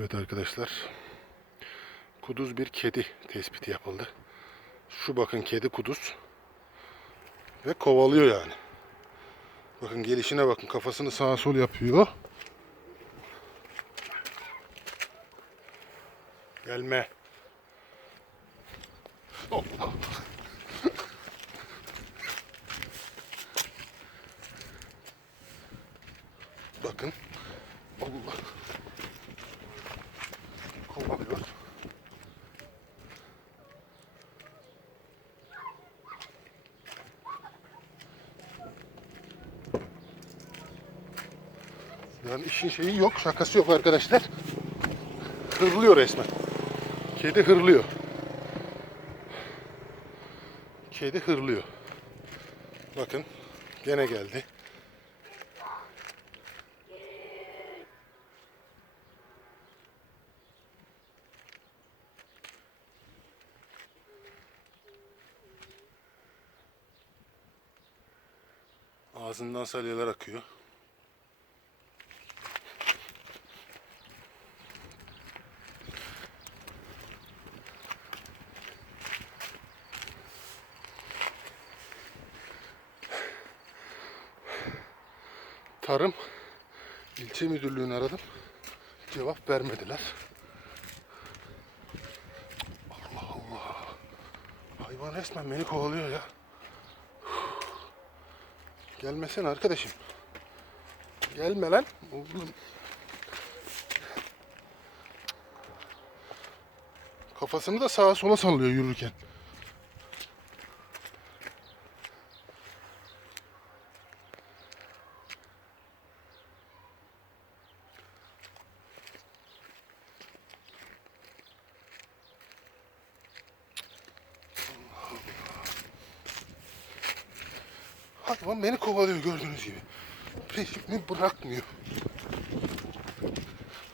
Evet arkadaşlar. Kuduz bir kedi tespiti yapıldı. Şu bakın kedi kuduz. Ve kovalıyor yani. Bakın gelişine bakın kafasını sağa sol yapıyor. Gelme. Bakın. Allah. Kovalıyor. Yani işin şeyi yok, şakası yok arkadaşlar. Hırlıyor resmen. Kedi hırlıyor. Kedi hırlıyor. Bakın gene geldi. Ağzından salyalar akıyor. Tarım ilçe müdürlüğünü aradım. Cevap vermediler. Allah Allah. Hayvan resmen beni kovalıyor ya. Gelmesene arkadaşım. Gelme lan. Oğlum. Kafasını da sağa sola sallıyor yürürken. Hayvan beni kovalıyor gördüğünüz gibi. Peşimi bırakmıyor.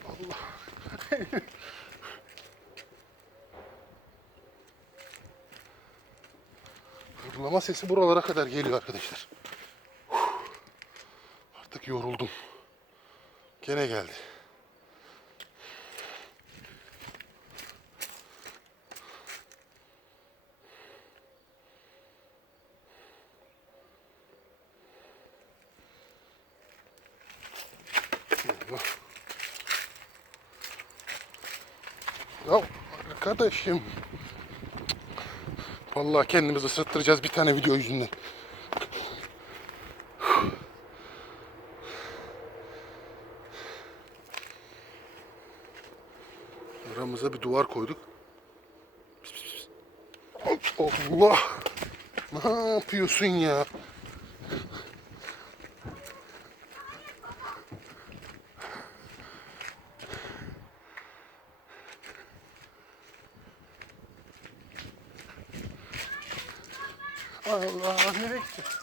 Allah. Hırlama sesi buralara kadar geliyor arkadaşlar. Artık yoruldum. Gene geldi. Ya arkadaşım. Vallahi kendimizi ısıttıracağız bir tane video yüzünden. Aramıza bir duvar koyduk. Allah! Ne yapıyorsun ya? Allah ne bekliyor?